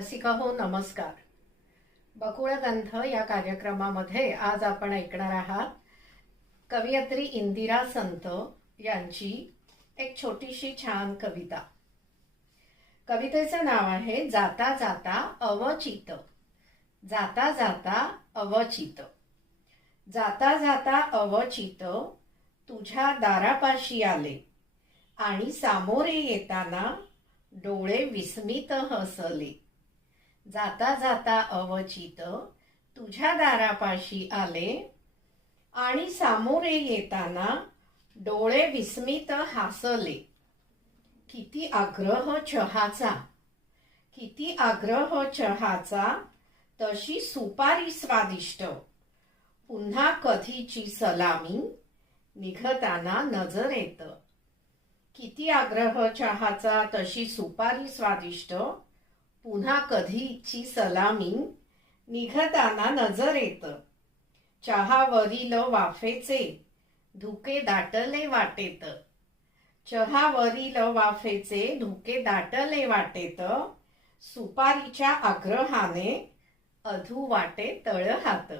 रसिका हो नमस्कार. बकुळगंध या कार्यक्रमामध्ये आज आपण ऐकणार आहात कवयित्री इंदिरा संत यांची एक छोटीशी छान कविता. कवितेचं नाव आहे जाता जाता अवचित. जाता जाता अवचित. जाता जाता अवचित तुझ्या दारापाशी आले आणि सामोरे येताना डोळे विस्मित हसले. जाता जाता अवचित तुझ्या दारापाशी आले आणि सामोरे येताना डोळे विस्मित हसले. किती आग्रह चहाचा, किती आग्रह चहाचा, तशी सुपारी स्वादिष्ट. पुन्हा कधीची सलामी निघताना नजर येत. किती आग्रह चहाचा, तशी सुपारी स्वादिष्ट. पुन्हा कधीची सलामी निघताना नजर येत. चहावरील वाफेचे धुके दाटले वाटेत. चहावरील वाफेचे धुके दाटले वाटेत. सुपारीच्या आग्रहाने अधू वाटे तळहात.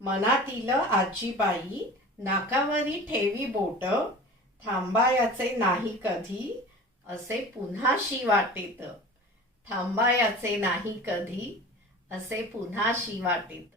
मनातील आजीबाई नाकावरी ठेवी बोट. थांबायाचे नाही कधी असे पुन्हाशी वाटेत. थांबायाचे नाही कधी असे पुन्हाशी वाटेत.